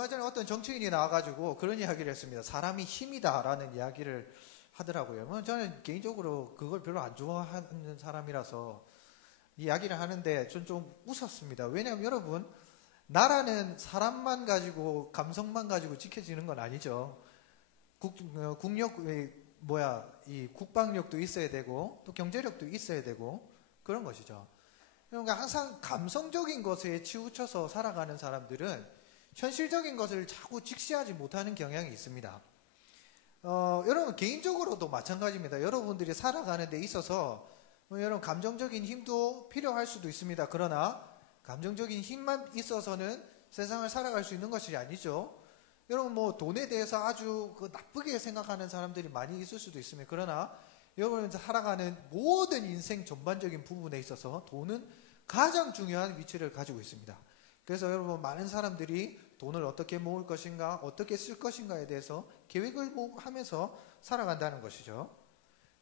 얼마 전에 어떤 정치인이 나와가지고 그런 이야기를 했습니다. 사람이 힘이다라는 이야기를 하더라고요. 저는 개인적으로 그걸 별로 안 좋아하는 사람이라서 이야기를 하는데 전 좀 웃었습니다. 왜냐하면 여러분, 나라는 사람만 가지고 감성만 가지고 지켜지는 건 아니죠. 이 국방력도 있어야 되고 또 경제력도 있어야 되고 그런 것이죠. 그러니까 항상 감성적인 것에 치우쳐서 살아가는 사람들은 현실적인 것을 자꾸 직시하지 못하는 경향이 있습니다. 여러분 개인적으로도 마찬가지입니다. 여러분들이 살아가는 데 있어서 여러분 감정적인 힘도 필요할 수도 있습니다. 그러나 감정적인 힘만 있어서는 세상을 살아갈 수 있는 것이 아니죠. 여러분 돈에 대해서 아주 나쁘게 생각하는 사람들이 많이 있을 수도 있습니다. 그러나 여러분 살아가는 모든 인생 전반적인 부분에 있어서 돈은 가장 중요한 위치를 가지고 있습니다. 그래서 여러분 많은 사람들이 돈을 어떻게 모을 것인가, 어떻게 쓸 것인가에 대해서 계획을 하면서 살아간다는 것이죠.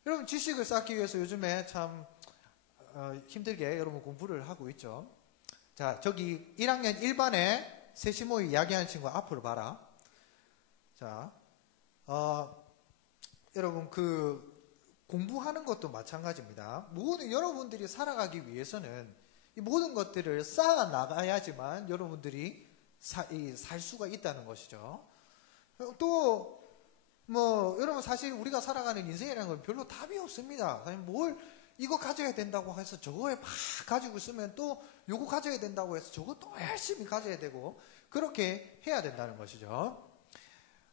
여러분 지식을 쌓기 위해서 요즘에 참 힘들게 여러분 공부를 하고 있죠. 자, 저기 1학년 1반에 세시모이 이야기하는 친구 앞으로 봐라. 자, 여러분 공부하는 것도 마찬가지입니다. 여러분들이 살아가기 위해서는 이 모든 것들을 쌓아 나가야지만 여러분들이 살 수가 있다는 것이죠. 또 여러분 사실 우리가 살아가는 인생이라는 건 별로 답이 없습니다. 이거 가져야 된다고 해서 저거에 막 가지고 있으면 또 요거 가져야 된다고 해서 저거 또 열심히 가져야 되고 그렇게 해야 된다는 것이죠.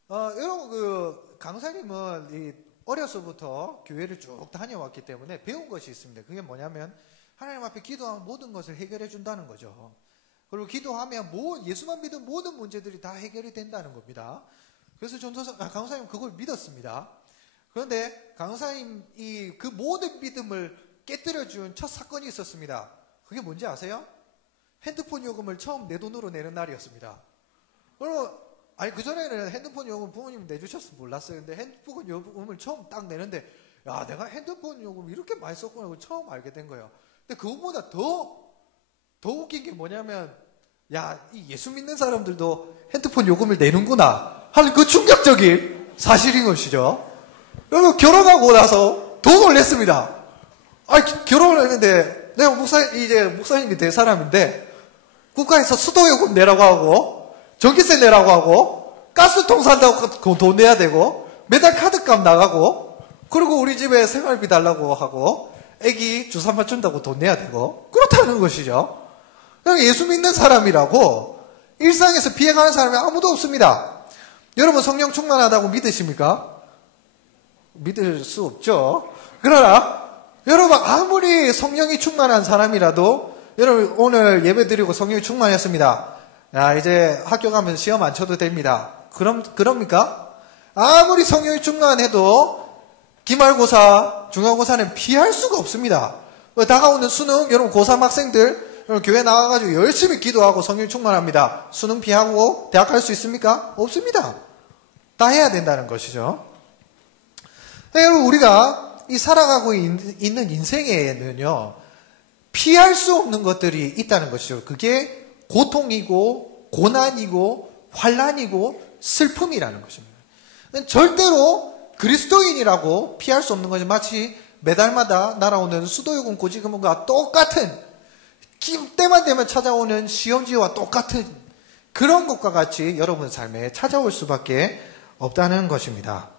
여러분 강사님은 어려서부터 교회를 쭉 다녀왔기 때문에 배운 것이 있습니다. 그게 뭐냐면 하나님 앞에 기도하면 모든 것을 해결해 준다는 거죠. 그리고 기도하면 예수만 믿은 모든 문제들이 다 해결이 된다는 겁니다. 그래서 강사님 그걸 믿었습니다. 그런데 강사님 그 모든 믿음을 깨뜨려준 첫 사건이 있었습니다. 그게 뭔지 아세요? 핸드폰 요금을 처음 내 돈으로 내는 날이었습니다. 그전에는 핸드폰 요금 부모님이 내주셨으면 몰랐어요. 근데 핸드폰 요금을 처음 딱 내는데, 야, 내가 핸드폰 요금 이렇게 많이 썼구나. 그걸 처음 알게 된 거예요. 근데 그것보다 더 웃긴 게 뭐냐면, 야, 이 예수 믿는 사람들도 핸드폰 요금을 내는구나 하는 그 충격적인 사실인 것이죠. 여러분, 결혼하고 나서 더 놀랐습니다. 결혼을 했는데, 내가 목사님이 될 사람인데, 국가에서 수도요금 내라고 하고, 전기세 내라고 하고, 가스통 산다고 돈 내야 되고, 매달 카드값 나가고, 그리고 우리 집에 생활비 달라고 하고, 애기 주사 맞춘다고 돈 내야 되고, 그렇다는 것이죠. 예수 믿는 사람이라고 일상에서 피해가는 사람이 아무도 없습니다. 여러분 성령 충만하다고 믿으십니까? 믿을 수 없죠. 그러나 여러분 아무리 성령이 충만한 사람이라도 여러분 오늘 예배 드리고 성령이 충만했습니다. 야, 이제 학교 가면서 시험 안 쳐도 됩니다. 그럽니까? 아무리 성령이 충만해도 기말고사, 중간고사는 피할 수가 없습니다. 다가오는 수능, 여러분 고3 학생들 여러분 교회 나가가지고 열심히 기도하고 성령 충만합니다. 수능 피하고 대학 갈 수 있습니까? 없습니다. 다 해야 된다는 것이죠. 여러분 우리가 이 살아가고 있는 인생에는요 피할 수 없는 것들이 있다는 것이죠. 그게 고통이고 고난이고 환난이고 슬픔이라는 것입니다. 절대로 그리스도인이라고 피할 수 없는 것이 마치 매달마다 날아오는 수도요금 고지금과 똑같은 때만 되면 찾아오는 시험지와 똑같은 그런 것과 같이 여러분 삶에 찾아올 수밖에 없다는 것입니다.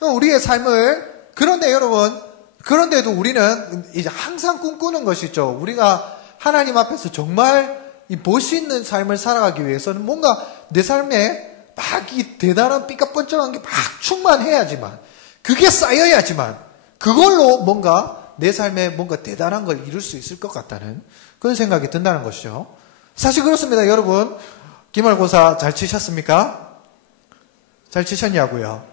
우리의 삶을 그런데도 우리는 이제 항상 꿈꾸는 것이 있죠. 우리가 하나님 앞에서 정말 이 멋있는 삶을 살아가기 위해서는 뭔가 내 삶에 막 이 대단한 삐까뻔쩍한 게 막 충만해야지만 그게 쌓여야지만 그걸로 뭔가 내 삶에 뭔가 대단한 걸 이룰 수 있을 것 같다는 그런 생각이 든다는 것이죠. 사실 그렇습니다. 여러분 기말고사 잘 치셨습니까? 잘 치셨냐고요?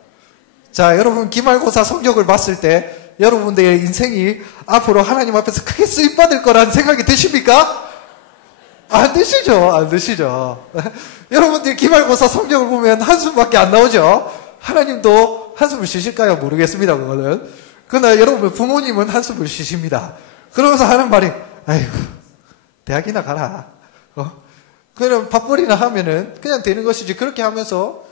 자, 여러분 기말고사 성적을 봤을 때 여러분들의 인생이 앞으로 하나님 앞에서 크게 쓰임받을 거라는 생각이 드십니까? 안 드시죠? 안 드시죠? 여러분들 기말고사 성적을 보면 한숨밖에 안 나오죠? 하나님도 한숨을 쉬실까요? 모르겠습니다. 그거는. 그러나 여러분 부모님은 한숨을 쉬십니다. 그러면서 하는 말이 아이고 대학이나 가라. 그럼 밥벌이나 하면은 그냥 되는 것이지. 그렇게 하면서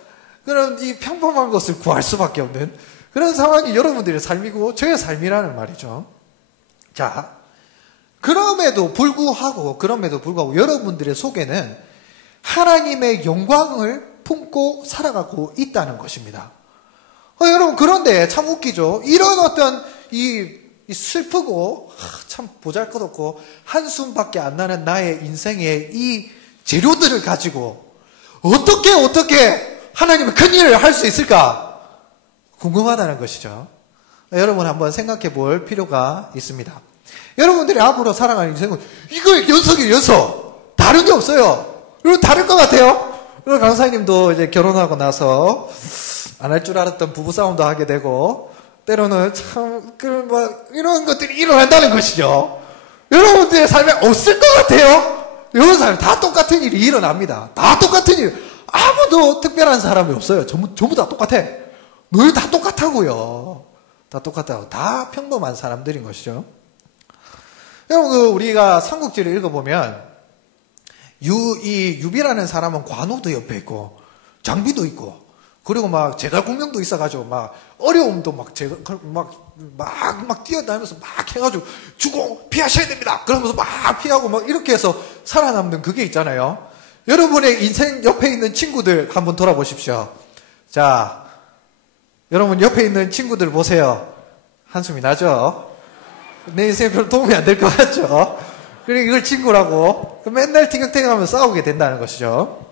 그런 이 평범한 것을 구할 수밖에 없는 그런 상황이 여러분들의 삶이고 저의 삶이라는 말이죠. 자, 그럼에도 불구하고 여러분들의 속에는 하나님의 영광을 품고 살아가고 있다는 것입니다. 여러분, 그런데 참 웃기죠. 이런 어떤 이 슬프고 참 보잘것없고 한숨밖에 안 나는 나의 인생의 이 재료들을 가지고 어떻게 하나님의 큰 일을 할 수 있을까 궁금하다는 것이죠. 여러분 한번 생각해 볼 필요가 있습니다. 여러분들이 앞으로 살아가는 인생은 이거 연속 다른 게 없어요. 그리고 다를 것 같아요. 그리고 강사님도 이제 결혼하고 나서 안 할 줄 알았던 부부싸움도 하게 되고 때로는 참 이런 것들이 일어난다는 것이죠. 여러분들의 삶에 없을 것 같아요. 여러 사람 다 똑같은 일이 일어납니다. 다 똑같은 일. 아무도 특별한 사람이 없어요. 전부 다 똑같아. 늘 다 똑같다고요. 다 똑같다고. 다 평범한 사람들인 것이죠. 여러분, 우리가 삼국지를 읽어보면 이 유비라는 사람은 관우도 옆에 있고 장비도 있고 그리고 막 제갈공명도 있어가지고 막 어려움도 막 뛰어다니면서 막 해가지고 주공 피하셔야 됩니다. 그러면서 막 피하고 막 이렇게 해서 살아남는 그게 있잖아요. 여러분의 인생 옆에 있는 친구들 한번 돌아보십시오. 자, 여러분 옆에 있는 친구들 보세요. 한숨이 나죠? 내 인생에 별로 도움이 안 될 것 같죠? 그리고 이걸 친구라고 맨날 티격태격하면 싸우게 된다는 것이죠.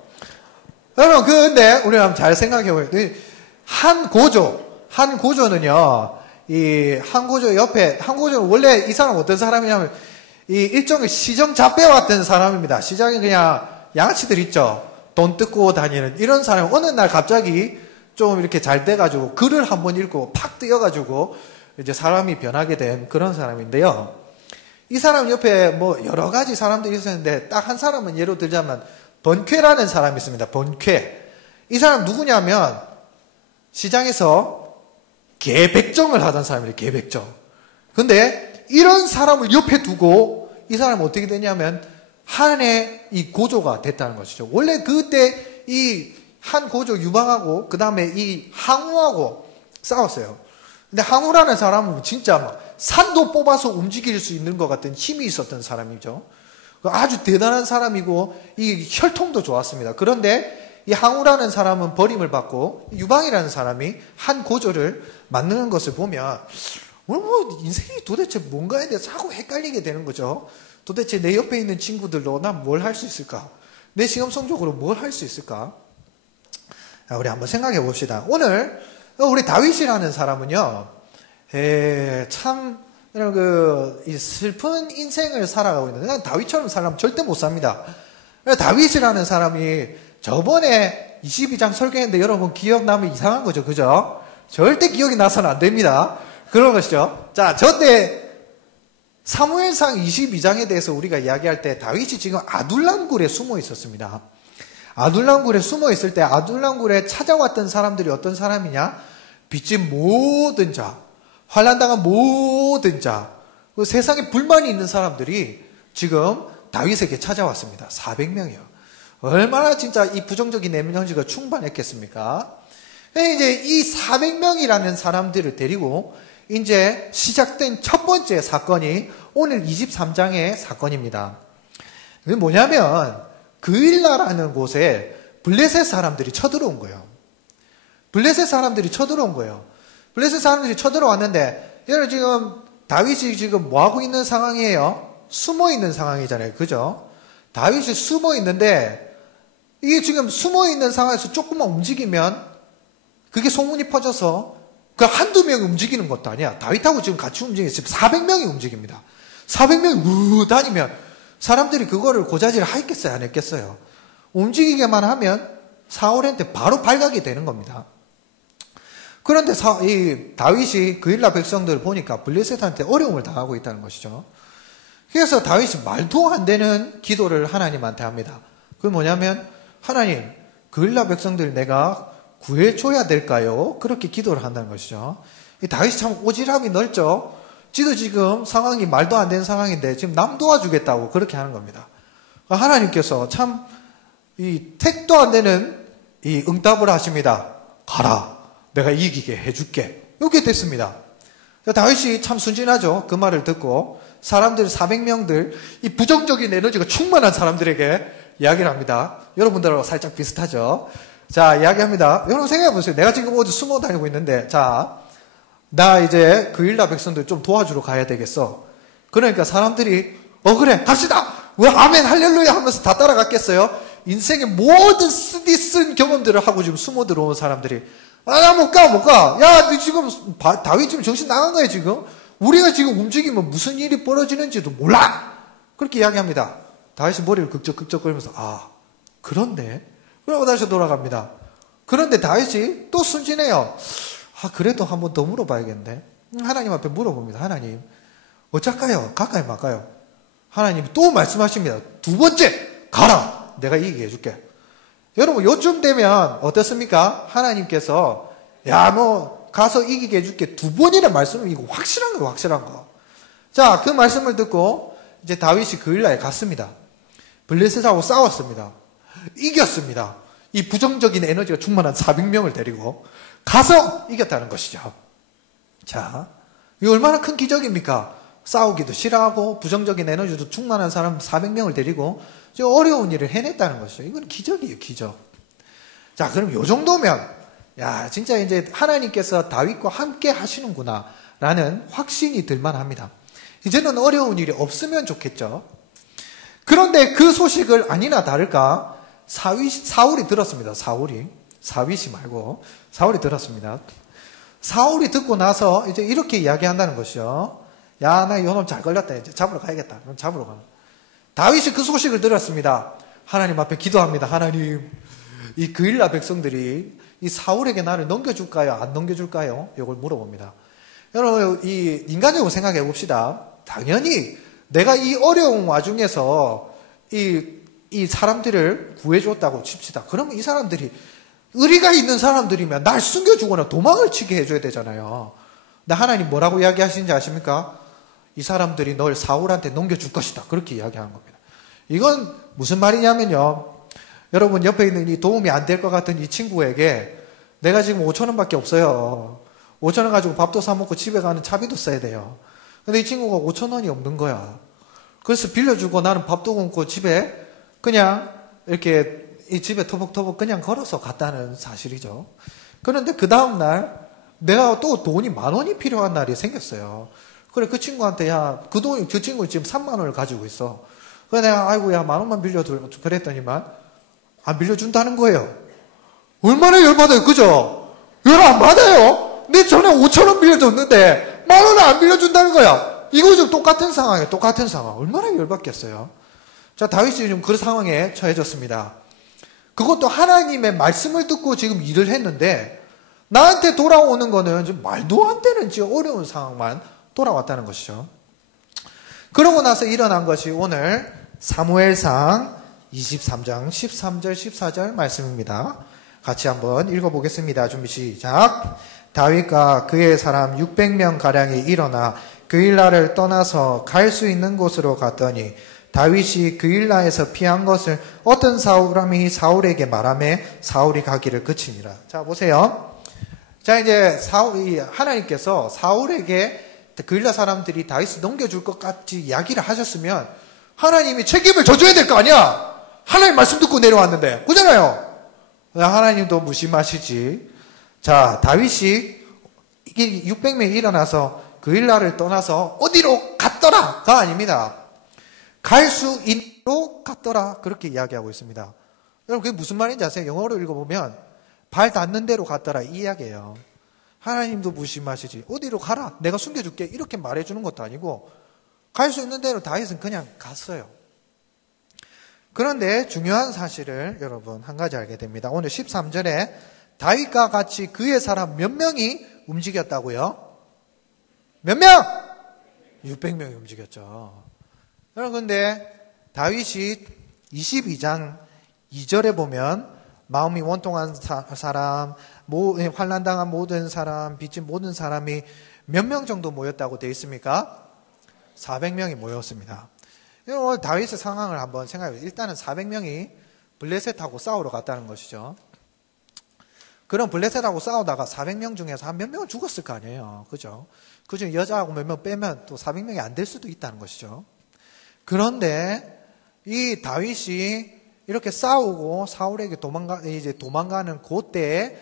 여러분, 근데 우리 한번 잘 생각해보면 한고조는요, 한고조는 원래 이 사람 어떤 사람이냐면 이 일종의 시정 잡배왔던 사람입니다. 시장에 그냥 양아치들 있죠. 돈 뜯고 다니는 이런 사람. 어느 날 갑자기 좀 이렇게 잘 돼가지고 글을 한번 읽고 팍 뜨여가지고 이제 사람이 변하게 된 그런 사람인데요. 이 사람 옆에 뭐 여러 가지 사람들이 있었는데 딱 한 사람은 예로 들자면 번쾌라는 사람이 있습니다. 번쾌. 이 사람 누구냐면 시장에서 개백정을 하던 사람이에요. 개백정. 근데 이런 사람을 옆에 두고 이 사람은 어떻게 되냐면 한의 이 고조가 됐다는 것이죠. 원래 그때 이 한 고조 유방하고 그 다음에 이 항우하고 싸웠어요. 근데 항우라는 사람은 진짜 막 산도 뽑아서 움직일 수 있는 것 같은 힘이 있었던 사람이죠. 아주 대단한 사람이고 이 혈통도 좋았습니다. 그런데 이 항우라는 사람은 버림을 받고 유방이라는 사람이 한 고조를 만드는 것을 보면 뭐 인생이 도대체 뭔가에 대해서 자꾸 헷갈리게 되는 거죠. 도대체 내 옆에 있는 친구들로 난 뭘 할 수 있을까? 내 시험성적으로 뭘 할 수 있을까? 우리 한번 생각해 봅시다. 오늘 우리 다윗이라는 사람은요, 참 이 슬픈 인생을 살아가고 있는데 난 다윗처럼 살려면 절대 못 삽니다. 다윗이라는 사람이 저번에 22장 설교했는데 여러분 기억나면 이상한 거죠, 그죠? 절대 기억이 나서는 안 됩니다. 그런 것이죠. 자, 저때 사무엘상 22장에 대해서 우리가 이야기할 때 다윗이 지금 아둘람굴에 숨어 있었습니다. 아둘람굴에 숨어 있을 때 아둘람굴에 찾아왔던 사람들이 어떤 사람이냐? 빚진 모든 자, 환난당한 모든 자, 그 세상에 불만이 있는 사람들이 지금 다윗에게 찾아왔습니다. 400명이요. 얼마나 진짜 이 부정적인 에너지가 충만했겠습니까? 이제 이 400명이라는 사람들을 데리고 이제 시작된 첫 번째 사건이 오늘 23장의 사건입니다. 그게 뭐냐면 그일라라는 곳에 블레셋 사람들이 쳐들어온 거예요. 블레셋 사람들이 쳐들어왔는데 여러분 지금 다윗이 지금 뭐 하고 있는 상황이에요? 숨어 있는 상황이잖아요. 그죠? 다윗이 숨어 있는데 이게 지금 숨어 있는 상황에서 조금만 움직이면 그게 소문이 퍼져서 그 한두 명이 움직이는 것도 아니야. 다윗하고 지금 같이 움직이지 400명이 움직입니다. 400명이 다니면 사람들이 그거를 고자질을 하겠어요? 안 했겠어요? 움직이게만 하면 사울한테 바로 발각이 되는 겁니다. 그런데 이 다윗이 그일라 백성들을 보니까 블레셋한테 어려움을 당하고 있다는 것이죠. 그래서 다윗이 말도 안 되는 기도를 하나님한테 합니다. 그게 뭐냐면 하나님, 그일라 백성들 내가 구해줘야 될까요? 그렇게 기도를 한다는 것이죠. 이 다윗이 참 오지랖이 넓죠. 지도 지금 상황이 말도 안 되는 상황인데 지금 남 도와주겠다고 그렇게 하는 겁니다. 하나님께서 참 이 택도 안 되는 이 응답을 하십니다. 가라. 내가 이기게 해줄게. 이렇게 됐습니다. 다윗이 참 순진하죠. 그 말을 듣고 사람들 400명들 이 부정적인 에너지가 충만한 사람들에게 이야기를 합니다. 여러분들하고 살짝 비슷하죠. 자, 이야기합니다. 여러분 생각해 보세요. 내가 지금 어디 숨어 다니고 있는데, 자, 나 이제 그 일라 백성들 좀 도와주러 가야 되겠어. 그러니까 사람들이 그래 갑시다. 왜 아멘 할렐루야 하면서 다 따라갔겠어요? 인생의 모든 쓴 경험들을 하고 지금 숨어 들어온 사람들이 나 못 가. 야, 너 지금 다윗 지금 정신 나간 거야 지금. 우리가 지금 움직이면 무슨 일이 벌어지는지도 몰라. 그렇게 이야기합니다. 다윗이 머리를 극적극적거리면서 그런데 그러고 다시 돌아갑니다. 그런데 다윗이 또 순진해요. 그래도 한번 더 물어봐야겠네. 하나님 앞에 물어봅니다. 하나님 어쩔까요? 갈까요 말까요? 하나님이 또 말씀하십니다. 두 번째 가라. 내가 이기게 해줄게. 여러분 요즘 되면 어떻습니까? 하나님께서 너 가서 이기게 해줄게 두 번이나 말씀을 이거 확실한 거예요. 확실한 거. 자, 그 말씀을 듣고 이제 다윗이 그 일라에 갔습니다. 블레셋하고 싸웠습니다. 이겼습니다. 이 부정적인 에너지가 충만한 400명을 데리고 가서 이겼다는 것이죠. 자, 이거 얼마나 큰 기적입니까? 싸우기도 싫어하고 부정적인 에너지도 충만한 사람 400명을 데리고 어려운 일을 해냈다는 것이죠. 이건 기적이에요, 기적. 자, 그럼 요 정도면 진짜 이제 하나님께서 다윗과 함께 하시는구나 라는 확신이 들만합니다. 이제는 어려운 일이 없으면 좋겠죠. 그런데 그 소식을 아니나 다를까 사울이 들었습니다. 사윗이 말고 사울이 들었습니다. 사울이 듣고 나서 이제 이렇게 이야기한다는 것이요. 나 이놈 잘 걸렸다. 이제 잡으러 가야겠다. 그럼 잡으러 가는. 다윗이 그 소식을 들었습니다. 하나님 앞에 기도합니다. 하나님, 이 그일라 백성들이 이 사울에게 나를 넘겨줄까요? 안 넘겨줄까요? 이걸 물어봅니다. 여러분, 이 인간적으로 생각해 봅시다. 당연히 내가 이 어려운 와중에서 이 사람들을 구해줬다고 칩시다. 그러면 이 사람들이 의리가 있는 사람들이면 날 숨겨주거나 도망을 치게 해줘야 되잖아요. 근데 하나님 뭐라고 이야기하시는지 아십니까? 이 사람들이 널 사울한테 넘겨줄 것이다. 그렇게 이야기하는 겁니다. 이건 무슨 말이냐면요. 여러분 옆에 있는 이 도움이 안 될 것 같은 이 친구에게 내가 지금 5,000원밖에 없어요. 5,000원 가지고 밥도 사 먹고 집에 가는 차비도 써야 돼요. 근데 이 친구가 5,000원이 없는 거야. 그래서 빌려주고 나는 밥도 굶고 집에 그냥 이렇게 이 집에 터벅터벅 그냥 걸어서 갔다는 사실이죠. 그런데 그 다음날 내가 또 돈이 10,000원이 필요한 날이 생겼어요. 그래 그 친구한테 그 친구 지금 30,000원을 가지고 있어. 그래 내가 10,000원만 빌려줘 그랬더니만 안 빌려준다는 거예요. 얼마나 열받아요. 그죠? 열 안 받아요. 내 전에 5,000원 빌려줬는데 10,000원을 안 빌려준다는 거야. 이거 지금 똑같은 상황이에요. 똑같은 상황. 얼마나 열받겠어요. 자, 다윗이 지금 그 상황에 처해졌습니다. 그것도 하나님의 말씀을 듣고 지금 일을 했는데 나한테 돌아오는 거는 좀 말도 안 되는 지금 어려운 상황만 돌아왔다는 것이죠. 그러고 나서 일어난 것이 오늘 사무엘상 23장 13절 14절 말씀입니다. 같이 한번 읽어보겠습니다. 준비 시작. 다윗과 그의 사람 600명가량이 일어나 그일라를 떠나서 갈 수 있는 곳으로 갔더니 다윗이 그일라에서 피한 것을 어떤 사람이 사울에게 말하매 사울이 가기를 그치니라. 자, 보세요. 자, 이제 하나님께서 사울에게 그일라 사람들이 다윗을 넘겨줄 것 같이 이야기를 하셨으면 하나님이 책임을 져줘야 될 거 아니야. 하나님 말씀 듣고 내려왔는데. 그잖아요. 하나님도 무심하시지. 자, 다윗이 600명이 일어나서 그일라를 떠나서 어디로 갔더라가 아닙니다. 갈 수 있도록 갔더라. 그렇게 이야기하고 있습니다. 여러분 그게 무슨 말인지 아세요? 영어로 읽어보면 발 닿는 대로 갔더라 이 이야기예요. 하나님도 무심하시지. 어디로 가라. 내가 숨겨줄게. 이렇게 말해주는 것도 아니고 갈 수 있는 대로 다윗은 그냥 갔어요. 그런데 중요한 사실을 여러분 한 가지 알게 됩니다. 오늘 13절에 다윗과 같이 그의 사람 몇 명이 움직였다고요? 몇 명? 600명이 움직였죠. 여러분 근데 다윗이 22장 2절에 보면 마음이 원통한 사람, 환난당한 모든 사람, 빚진 모든 사람이 몇 명 정도 모였다고 되어 있습니까? 400명이 모였습니다. 오늘 다윗의 상황을 한번 생각해 보세요. 일단은 400명이 블레셋하고 싸우러 갔다는 것이죠. 그럼 블레셋하고 싸우다가 400명 중에서 한 몇 명은 죽었을 거 아니에요. 그죠? 그중에 여자하고 몇 명 빼면 또 400명이 안 될 수도 있다는 것이죠. 그런데 이 다윗이 이렇게 싸우고 사울에게 도망가는 그때에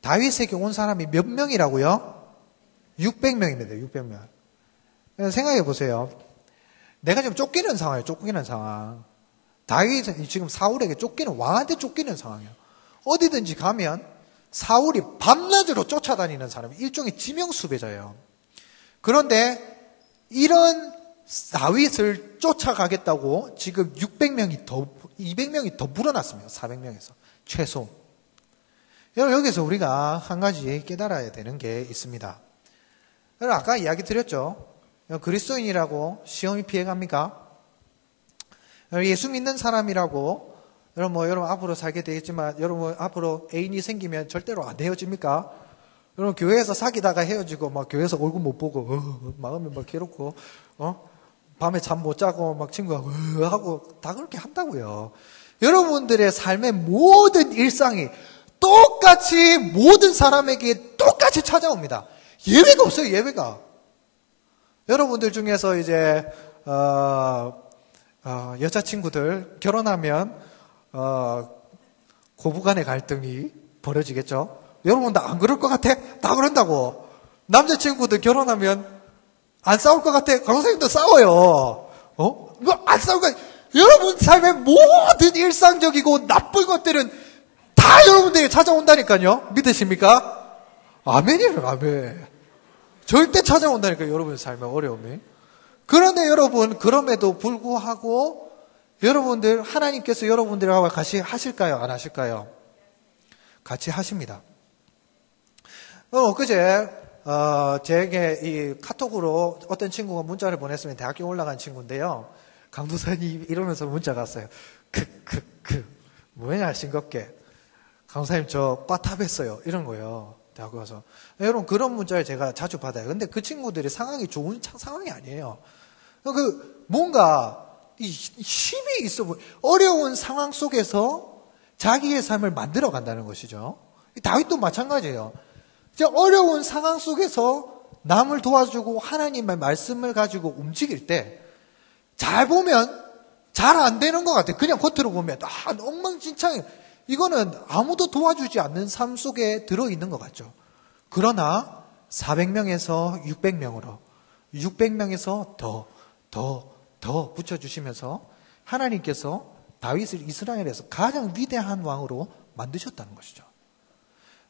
다윗에게 온 사람이 몇 명이라고요? 600명입니다. 600명. 생각해 보세요. 내가 지금 쫓기는 상황이에요. 쫓기는 상황. 다윗은 지금 사울에게 왕한테 쫓기는 상황이에요. 어디든지 가면 사울이 밤낮으로 쫓아다니는 사람이 일종의 지명수배자예요. 그런데 이런 다윗을 쫓아가겠다고 지금 200명이 더 불어났습니다. 400명에서 최소. 여기서 우리가 한 가지 깨달아야 되는 게 있습니다. 여러분 아까 이야기 드렸죠. 그리스도인이라고 시험이 피해갑니까? 예수 믿는 사람이라고 여러분 앞으로 살게 되겠지만 여러분 앞으로 애인이 생기면 절대로 안 헤어집니까? 여러분 교회에서 사귀다가 헤어지고 막 교회에서 얼굴 못 보고 마음이 막 괴롭고 밤에 잠 못 자고 막 친구하고 하고 다 그렇게 한다고요. 여러분들의 삶의 모든 일상이 똑같이 모든 사람에게 똑같이 찾아옵니다. 예외가 없어요. 예외가. 여러분들 중에서 이제 여자친구들 결혼하면 고부간의 갈등이 벌어지겠죠. 여러분 다 안 그럴 것 같아? 다 그런다고. 남자친구들 결혼하면 안 싸울 것 같아? 강사님도 싸워요. 이거 안 싸울 것 같아? 여러분 삶의 모든 일상적이고 나쁜 것들은 다 여러분들에게 찾아온다니까요. 믿으십니까? 아멘이에요. 아멘. 절대 찾아온다니까요. 여러분의 삶의 어려움이. 그런데 여러분 그럼에도 불구하고 여러분들 하나님께서 여러분들하고 같이 하실까요? 안 하실까요? 같이 하십니다. 그제 제게 이 카톡으로 어떤 친구가 문자를 보냈으면 대학교 올라간 친구인데요. 강도사님 이러면서 문자가 왔어요. 뭐냐 싱겁게. 강사님 저 빠탑했어요. 이런 거예요. 대학교 가서. 여러분 그런 문자를 제가 자주 받아요. 근데 그 친구들이 상황이 좋은 상황이 아니에요. 뭔가 힘이 있어 보여. 어려운 상황 속에서 자기의 삶을 만들어 간다는 것이죠. 다윗도 마찬가지예요. 어려운 상황 속에서 남을 도와주고 하나님의 말씀을 가지고 움직일 때 잘 보면 잘 안 되는 것 같아요. 그냥 겉으로 보면 엉망진창해. 이거는 아무도 도와주지 않는 삶 속에 들어있는 것 같죠. 그러나 400명에서 600명으로 600명에서 더 붙여주시면서 하나님께서 다윗을 이스라엘에서 가장 위대한 왕으로 만드셨다는 것이죠.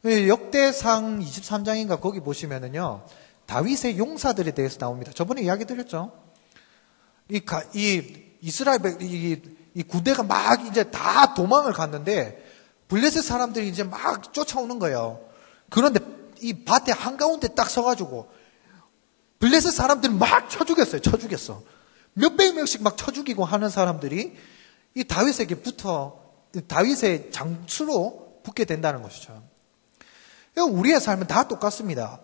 역대상 23장인가 거기 보시면은요, 다윗의 용사들에 대해서 나옵니다. 저번에 이야기 드렸죠. 이스라엘 이 구대가 막 이제 다 도망을 갔는데 블레셋 사람들이 이제 막 쫓아오는 거예요. 그런데 이 밭에 한가운데 딱 서가지고 블레셋 사람들이 막 쳐 죽였어. 몇백 명씩 막 쳐 죽이고 하는 사람들이 이 다윗에게 다윗의 장수로 붙게 된다는 것이죠. 우리의 삶은 다 똑같습니다.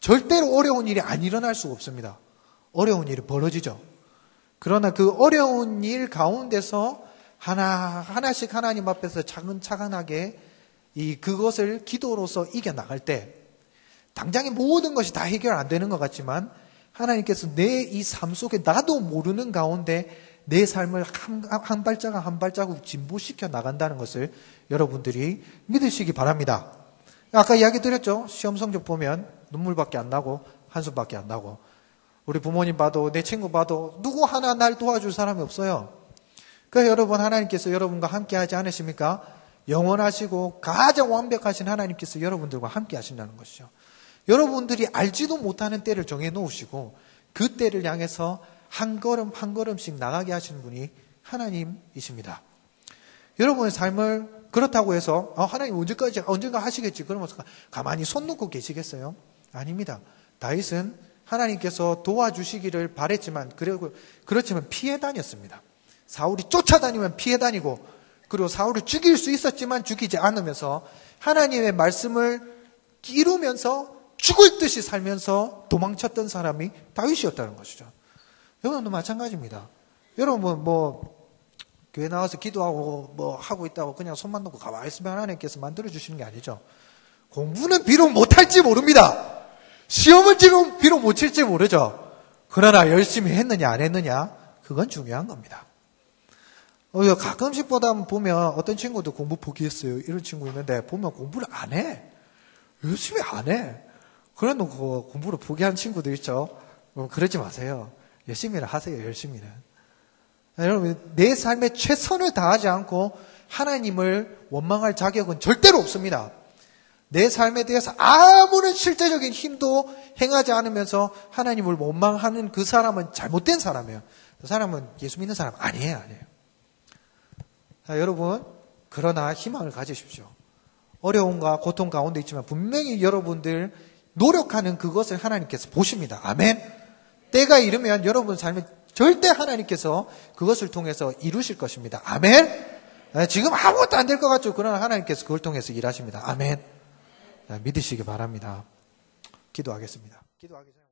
절대로 어려운 일이 안 일어날 수가 없습니다. 어려운 일이 벌어지죠. 그러나 그 어려운 일 가운데서 하나씩 하나님 앞에서 차근차근하게 그것을 기도로서 이겨나갈 때 당장의 모든 것이 다 해결 안 되는 것 같지만 하나님께서 내 이 삶 속에 나도 모르는 가운데 내 삶을 한 발자국 한 발자국 진보시켜 나간다는 것을 여러분들이 믿으시기 바랍니다. 아까 이야기 드렸죠. 시험 성적 보면 눈물밖에 안 나고 한숨밖에 안 나고 우리 부모님 봐도 내 친구 봐도 누구 하나 날 도와줄 사람이 없어요. 그래서 여러분 하나님께서 여러분과 함께 하지 않으십니까? 영원하시고 가장 완벽하신 하나님께서 여러분들과 함께 하신다는 것이죠. 여러분들이 알지도 못하는 때를 정해 놓으시고 그 때를 향해서 한 걸음 한 걸음씩 나가게 하시는 분이 하나님이십니다. 여러분의 삶을 그렇다고 해서 하나님 언젠가 하시겠지 그러면서 가만히 손 놓고 계시겠어요? 아닙니다. 다윗은 하나님께서 도와주시기를 바랬지만 그렇지만 피해 다녔습니다. 사울이 쫓아다니면 피해 다니고 그리고 사울을 죽일 수 있었지만 죽이지 않으면서 하나님의 말씀을 이루면서 죽을 듯이 살면서 도망쳤던 사람이 다윗이었다는 것이죠. 여러분도 마찬가지입니다. 여러분 교회 나와서 기도하고 뭐 하고 있다고 그냥 손만 놓고 가만히 있으면 하나님께서 만들어주시는 게 아니죠. 공부는 비록 못할지 모릅니다. 시험은 지금 비록 못 칠지 모르죠. 그러나 열심히 했느냐 안 했느냐 그건 중요한 겁니다. 가끔씩 보면 어떤 친구도 공부 포기했어요. 이런 친구 있는데 보면 공부를 안 해. 열심히 안 해. 그래 놓고 공부를 포기한 친구도 있죠. 그러지 마세요. 열심히는 하세요. 열심히는. 여러분 내 삶에 최선을 다하지 않고 하나님을 원망할 자격은 절대로 없습니다. 내 삶에 대해서 아무런 실제적인 힘도 행하지 않으면서 하나님을 원망하는 그 사람은 잘못된 사람이에요. 그 사람은 예수 믿는 사람 아니에요. 자, 여러분 그러나 희망을 가지십시오. 어려움과 고통 가운데 있지만 분명히 여러분들 노력하는 그것을 하나님께서 보십니다. 아멘. 때가 이르면 여러분 삶에 절대 하나님께서 그것을 통해서 이루실 것입니다. 아멘. 지금 아무것도 안 될 것 같죠. 그러나 하나님께서 그걸 통해서 일하십니다. 아멘. 믿으시기 바랍니다. 기도하겠습니다. 기도하기 전에